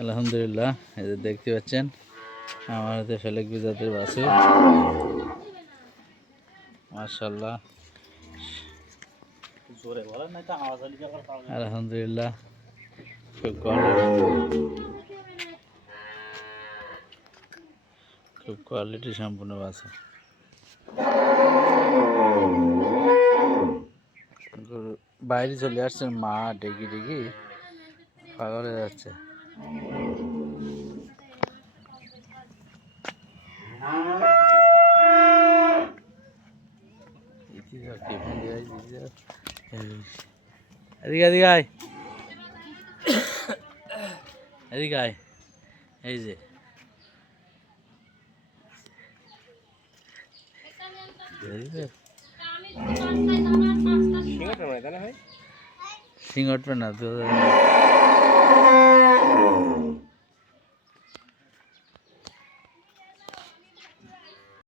আলহামদুলিল্লাহ এই যে দেখতে পাচ্ছেন আমার হাতে ফেলেক বিজাতের বাসু মার্শাল্লাহ আলহামদুলিল্লাহ। খুব কোয়ালিটি খুব কোয়ালিটি সম্পূর্ণ বাসু বাইরে চলে আসছেন মা ডেকে ডেকে পাগল হয়ে যাচ্ছে। এদিকে এদিকে আয় এই যে এদিকে সিং উঠবে না তো